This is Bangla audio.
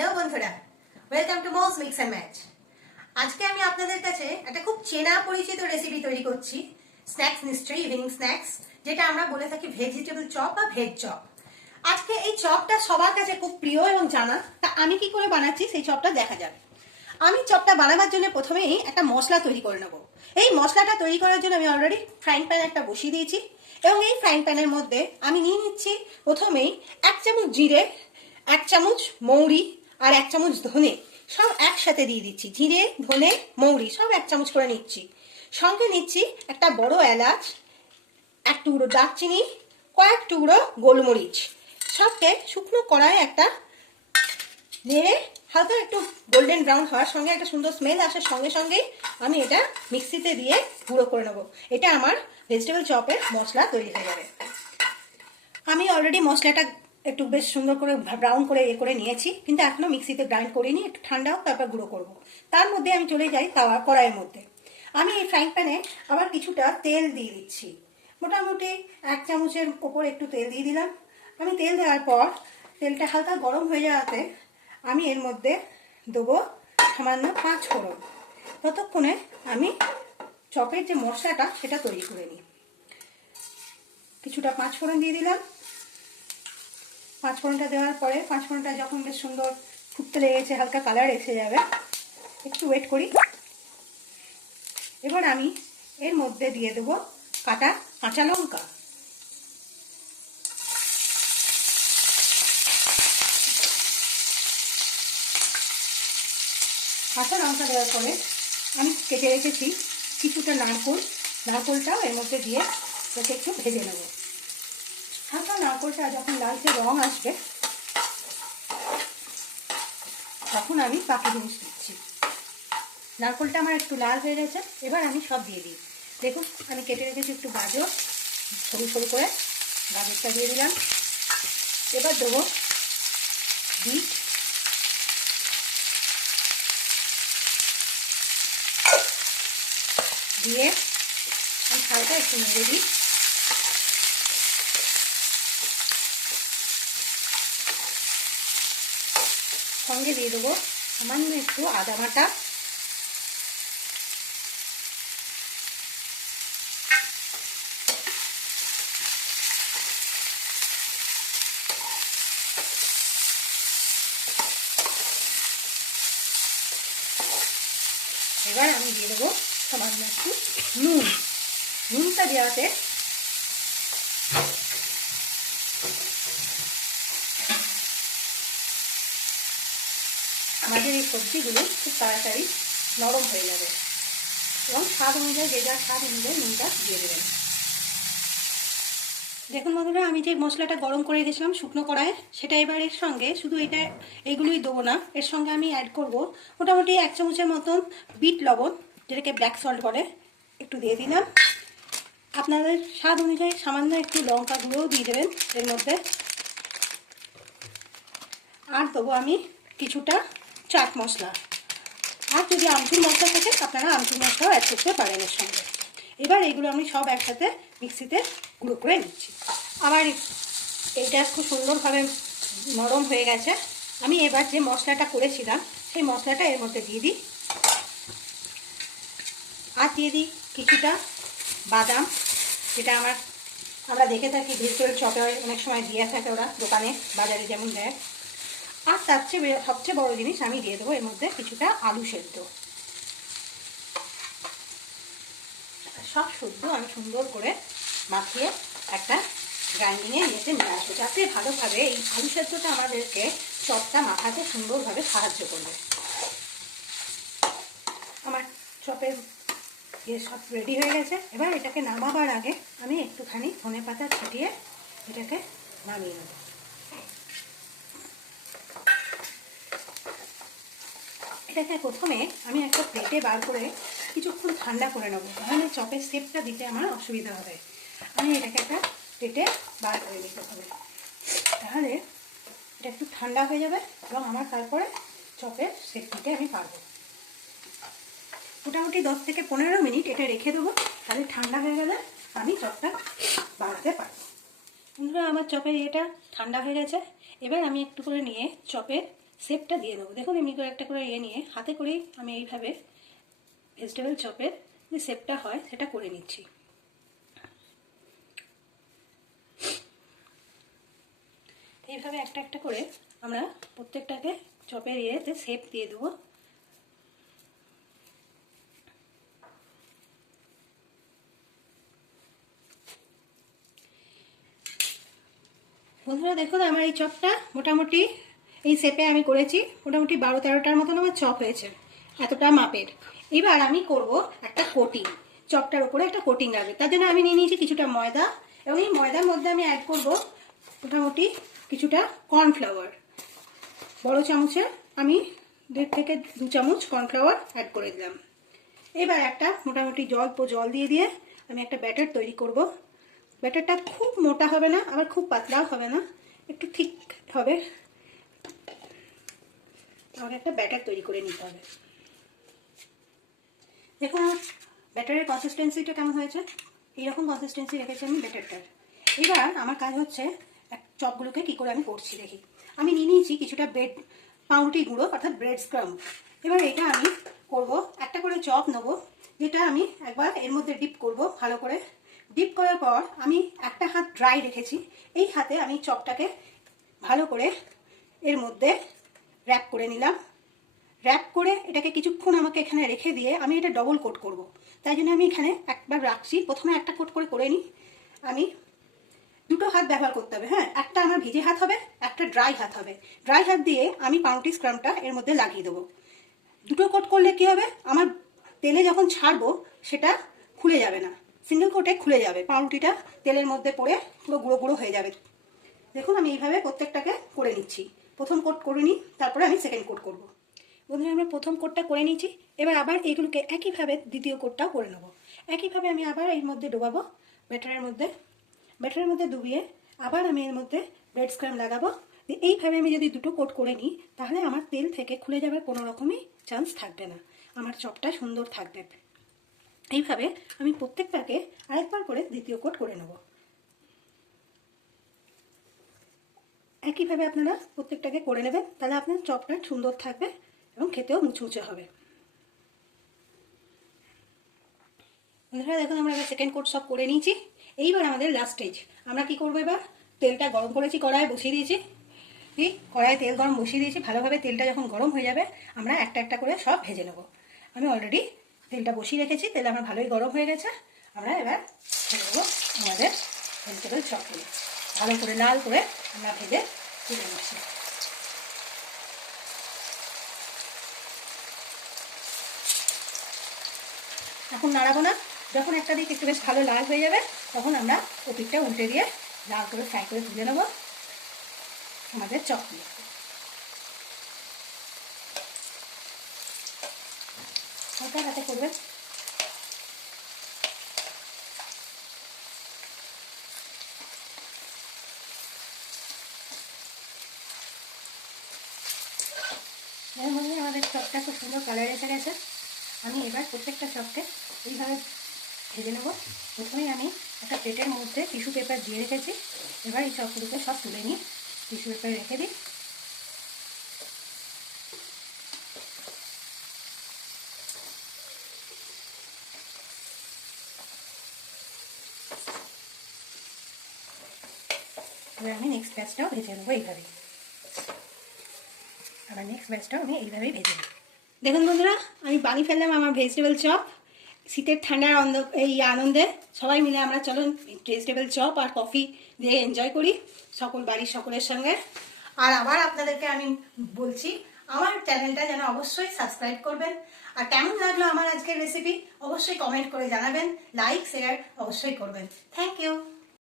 হ্যালো বন্ধুরা, welcome to moms mix and match. আজকে আমি আপনাদের কাছে একটা খুব চেনা পরিচিত রেসিপি তৈরি করছি, স্ন্যাক্স নিশ্চয়ই, ইভিনিং স্ন্যাক্স, যেটা আমরা বলে থাকি ভেজিটেবল চপ বা ভেজ চপ। আজকে এই চপটা সবার কাছে খুব প্রিয় এবং জানা। তা আমি কি করে বানাচ্ছি সেই চপটা দেখা যাবে। আমি চপটা বানাবার জন্য প্রথমেই একটা মশলা তৈরি করে নেব। এই মশলাটা তৈরি করার জন্য আমি অলরেডি ফ্রাইং প্যান একটা বসিয়ে দিয়েছি এবং এই ফ্রাইং প্যানের মধ্যে আমি নিয়ে নিচ্ছি প্রথমেই 1 চামচ জিরে, 1 চামচ মৌরি আর 1 চামচ ধনে, সব একসাথে দিয়ে দিচ্ছি। জিরে, ধনে, মৌরি সব 1 চামচ করে নিচ্ছি। সঙ্গে নিচ্ছি একটা বড় এলাচ, 1 টুকরো দারচিনি, কয়েক টুকরো গোলমরিচ। সবকে শুকনো কড়ায় একটা নেড়ে হালকা একটু গোল্ডেন ব্রাউন হওয়ার সঙ্গে একটা সুন্দর স্মেল আসার সঙ্গে সঙ্গেই আমি এটা মিক্সিতে দিয়ে গুঁড়ো করে নেবো। এটা আমার ভেজিটেবল চপের মশলা তৈরি হয়ে যাবে। আমি অলরেডি মশলাটা একটু বেশ সুন্দর করে ব্রাউন করে করে নিয়েছি, কিন্তু এখনো মিক্সিতে গ্রাইন্ড করিনি, একটু ঠান্ডা হোক তারপর গুঁড়ো করবো। তার মধ্যে আমি চলে যাই কড়াইয়ের মধ্যে। আমি এই ফ্রাইং প্যানে আবার কিছুটা তেল দিয়ে দিচ্ছি, মোটামুটি 1 চামচের ওপর একটু তেল দিয়ে দিলাম। আমি তেল দেওয়ার পর তেলটা হালকা গরম হয়ে যাওয়াতে আমি এর মধ্যে দেবো সামান্য 5 ফোড়ন। ততক্ষণে আমি চপের যে মশলাটা সেটা তৈরি করে নিই। কিছুটা 5 ফোড়ন দিয়ে দিলাম। 5 ফোড়নটা দেওয়ার পরে 5 ফোড়নটা যখন বেশ সুন্দর ফুটতে লেগেছে, হালকা কালার এসে যাবে, একটু ওয়েট করি। এবার আমি এর মধ্যে দিয়ে দেবো কাটা কাঁচা লঙ্কা। কাঁচা লঙ্কা দেওয়ার পরে আমি কেটে রেখেছি কিছুটা নারকোলটাও এর মধ্যে দিয়ে ওকে একটু ভেজে নেব। হালকা নারকোলটা যখন লালচে রং আসবে তখন আমি বাকি জিনিস দিচ্ছি। নারকোলটা আমার একটু লাল হয়ে গেছে, এবার আমি সব দিয়ে দিই। দেখুন আমি কেটে রেখেছি একটু গাজর, সরু সরু করে গাজরটা দিয়ে দিলাম। এবার দেবো বিট, দিয়ে আমি হালকা একটু নেড়ে দিই। সঙ্গে দিয়ে দেবো সামান্য একটু আদা বাটা, এবার আমি দিয়ে দেবো সামান্য একটু নুন। নুনটা দেওয়াতে আমাদের এই সবজিগুলো খুব তাড়াতাড়ি নরম হয়ে যাবে এবং স্বাদ অনুযায়ী, যে যার স্বাদ অনুযায়ী নুনটা দিয়ে দেবেন। দেখুন বন্ধুরা, আমি যে মশলাটা গরম করে রেখেছিলাম শুকনো কড়ায়, সেটা এবার এর সঙ্গে শুধু এইগুলোই দেবো না, এর সঙ্গে আমি অ্যাড করব মোটামুটি 1 চামচের মতন বিট লবণ, যেটাকে ব্ল্যাক সল্ট বলে, একটু দিয়ে দিলাম। আপনাদের স্বাদ অনুযায়ী সামান্য একটু লঙ্কা গুঁড়োও দিয়ে দেবেন এর মধ্যে। আর দেবো আমি কিছুটা চাট মশলা, আর যদি আমচুর মশলা থাকে আপনারা আমচুর মশলাও অ্যাড করতে পারেন এর সঙ্গে। এবার এগুলো আমি সব একসাথে মিক্সিতে গুঁড়ো করে নিচ্ছি। আবার এইটা খুব সুন্দরভাবে নরম হয়ে গেছে। আমি এবার যে মশলাটা করেছিলাম সেই মশলাটা এর মধ্যে দিয়ে দিই, আর দিয়ে দিই কিছুটা বাদাম, যেটা আমরা দেখে থাকি ভেজিটেবল চপে অনেক সময় দিয়ে থাকে ওরা, দোকানে বাজারে যেমন দেয়। আর তার চেয়ে সবচেয়ে বড় জিনিস আমি দিয়ে দেবো এর মধ্যে কিছুটা আলু সেদ্ধ। সব শুদ্ধ আমি সুন্দর করে মাখিয়ে একটা গ্রাইন্ডিংয়ে নিয়ে আসবো, যাতে ভালোভাবে এই আলু সেদ্ধটা আমাদেরকে চপটা মাখাতে সুন্দরভাবে সাহায্য করবে। আমার চপের সব রেডি হয়ে গেছে। এবার এটাকে নামাবার আগে আমি একটুখানি ধনেপাতা ছিটিয়ে এটাকে নামিয়ে নেব। এটাকে প্রথমে আমি একটা প্লেটে বার করে কিছুক্ষণ ঠান্ডা করে নেবো, তাহলে চপের শেপটা দিতে আমার অসুবিধা হবে। আমি এটাকে একটা প্লেটে বার করে নিতে হবে, তাহলে এটা একটু ঠান্ডা হয়ে যাবে এবং আমার তারপরে চপের শেপ দিতে আমি পারবো। মোটামুটি 10 থেকে 15 মিনিট এটা রেখে দেবো, তাহলে ঠান্ডা হয়ে গেলে আমি চপটা বানাতে পারবো। বন্ধুরা, আমার চপের এটা ঠান্ডা হয়ে গেছে। এবার আমি একটু করে নিয়ে চপের শেপটা দিয়ে নেবো। দেখুন এমনি করে একটা করে নিয়ে হাতে করেই আমি এইভাবে ভেজিটেবল চপের যে শেপটা হয় সেটা করে নিচ্ছি। এইভাবে একটা একটা করে আমরা প্রত্যেকটাকে চপের ইয়েতে শেপ দিয়ে দেবো। বন্ধুরা দেখুন আমার এই চপটা মোটামুটি এই শেপে আমি করেছি, মোটামুটি 12-13টার মতন আমার চপ হয়েছে, এতটা মাপের। এবার আমি করব একটা কোটিং, চপটার উপরে একটা কোটিং লাগবে। তার জন্য আমি নিয়ে নিয়েছি কিছুটা ময়দা, এবং এই ময়দার মধ্যে আমি অ্যাড করব মোটামুটি কিছুটা কর্নফ্লাওয়ার। বড় চামচে আমি 1.5 থেকে 2 চামচ কর্নফ্লাওয়ার অ্যাড করে দিলাম। এবার একটা মোটামুটি জল দিয়ে আমি একটা ব্যাটার তৈরি করব। ব্যাটারটা খুব মোটা হবে না, আবার খুব পাতলাও হবে না, একটু ঠিক হবে। আমাকে একটা ব্যাটার তৈরি করে নিতে হবে। দেখুন আমার ব্যাটারের কনসিস্টেন্সিটা কেমন হয়েছে, এইরকম কনসিস্টেন্সি রেখেছি আমি ব্যাটারটার। এবার আমার কাজ হচ্ছে চপগুলোকে কি করে আমি করছি দেখি। আমি নিয়ে নিয়েছি কিছুটা পাউরুটি গুঁড়ো অর্থাৎ ব্রেড স্ক্রাম্ব। এবার এটা আমি করব, একটা করে চপ নেবো, যেটা আমি একবার এর মধ্যে ডিপ করব ভালো করে। ডিপ করার পর আমি একটা হাত ড্রাই রেখেছি, এই হাতে আমি চপটাকে ভালো করে এর মধ্যে র্যাপ করে নিলাম। র্যাপ করে এটাকে কিছুক্ষণ আমাকে এখানে রেখে দিয়ে আমি এটা ডবল কোট করব। তাই জন্য আমি এখানে একবার রাখছি, প্রথমে একটা কোট করে নিই। আমি দুটো হাত ব্যবহার করতে হবে, হ্যাঁ, একটা আমার ভিজে হাত হবে, একটা ড্রাই হাত হবে। ড্রাই হাত দিয়ে আমি পাউরুটি স্ক্রাম্বটা এর মধ্যে লাগিয়ে দেবো। দুটো কোট করলে কি হবে, আমার তেলে যখন ছাড়বো সেটা খুলে যাবে না, সিঙ্গেল কোটে খুলে যাবে, পাউরুটিটা তেলের মধ্যে পড়ে পুরো গুঁড়ো গুঁড়ো হয়ে যাবে। দেখুন আমি এইভাবে প্রত্যেকটাকে করে নিচ্ছি। প্রথম কোট করে নিই, তারপরে আমি সেকেন্ড কোট করব। বন্ধুরা আমরা প্রথম কোটটা করে নিয়েছি, এবার আবার এইগুলোকে একইভাবে দ্বিতীয় কোটটাও করে নেব। একইভাবে আমি আবার এর মধ্যে ডোবাবো, ব্যাটারের মধ্যে ডুবিয়ে আবার আমি এর মধ্যে ব্রেড স্ক্রাম্ব লাগাবো। এইভাবে আমি যদি দুটো কোট করে নিই তাহলে আমার তেল থেকে খুলে যাবার কোনো রকমই চান্স থাকবে না, আমার চপটা সুন্দর থাকবে। এইভাবে আমি প্রত্যেকটাকে আরেকবার করে দ্বিতীয় কোট করে নেব। একইভাবে আপনারা প্রত্যেকটাকে করে নেবেন, তাহলে আপনার চপটা সুন্দর থাকবে এবং খেতেও মুচমুচে হবে। বন্ধুরা দেখুন আমরা এবার সেকেন্ড কোট সব করে নিয়েছি। এইবার আমাদের লাস্ট স্টেজ, আমরা কি করবো, এবার তেলটা গরম করেছি, কড়াইয়ে বসিয়ে দিয়েছি, কড়াইয়ে তেল গরম বসিয়ে দিয়েছি। ভালোভাবে তেলটা যখন গরম হয়ে যাবে আমরা একটা একটা করে সব ভেজে নেব। আমি অলরেডি তেলটা বসিয়ে রেখেছি, তেল আমার ভালোই গরম হয়ে গেছে। আমরা এবার ভেজে নেবো আমাদের ভেজিটেবল চপগুলো, ভালো করে লাল করে আমরা ভেজে তুলে নিচ্ছি। এখন নাড়াবো না, যখন একটা দিক একটু বেশ ভালো লাল হয়ে যাবে তখন আমরা ওপিকটা উল্টে দিয়ে লাল করে ফ্রাই করে তুলে নেবো আমাদের চপগুলো। হালকা হাতে করবেন। আমাদের চপটা খুব সুন্দর কালার এসে গেছে। আমি এবার প্রত্যেকটা চপকে এইভাবে ভেজে নেব। প্রথমেই আমি একটা প্লেটের মধ্যে টিস্যু পেপার দিয়ে রেখেছি, এবার এই চপগুলোকে সব তুলে নিয়ে টিস্যু পেপারে রেখে দিই। এবার আমি নেক্সট ব্যাচটাও ভেজে নেবো এইভাবে, আবার নেক্সট ব্যাচটাও আমি এইভাবেই ভেজে নেব। দেখুন বন্ধুরা আমি বানিয়ে ফেললাম আমার ভেজিটেবল চপ। শীতের ঠান্ডার এই আনন্দে সবাই মিলে আমরা চলো ভেজিটেবল চপ আর কফি দিয়ে এনজয় করি বাড়ির সকলের সঙ্গে। আর আবার আপনাদেরকে আমি বলছি আমার চ্যানেলটা যেন অবশ্যই সাবস্ক্রাইব করবেন। আর কেমন লাগলো আমার আজকের রেসিপি অবশ্যই কমেন্ট করে জানাবেন, লাইক শেয়ার অবশ্যই করবেন। Thank you.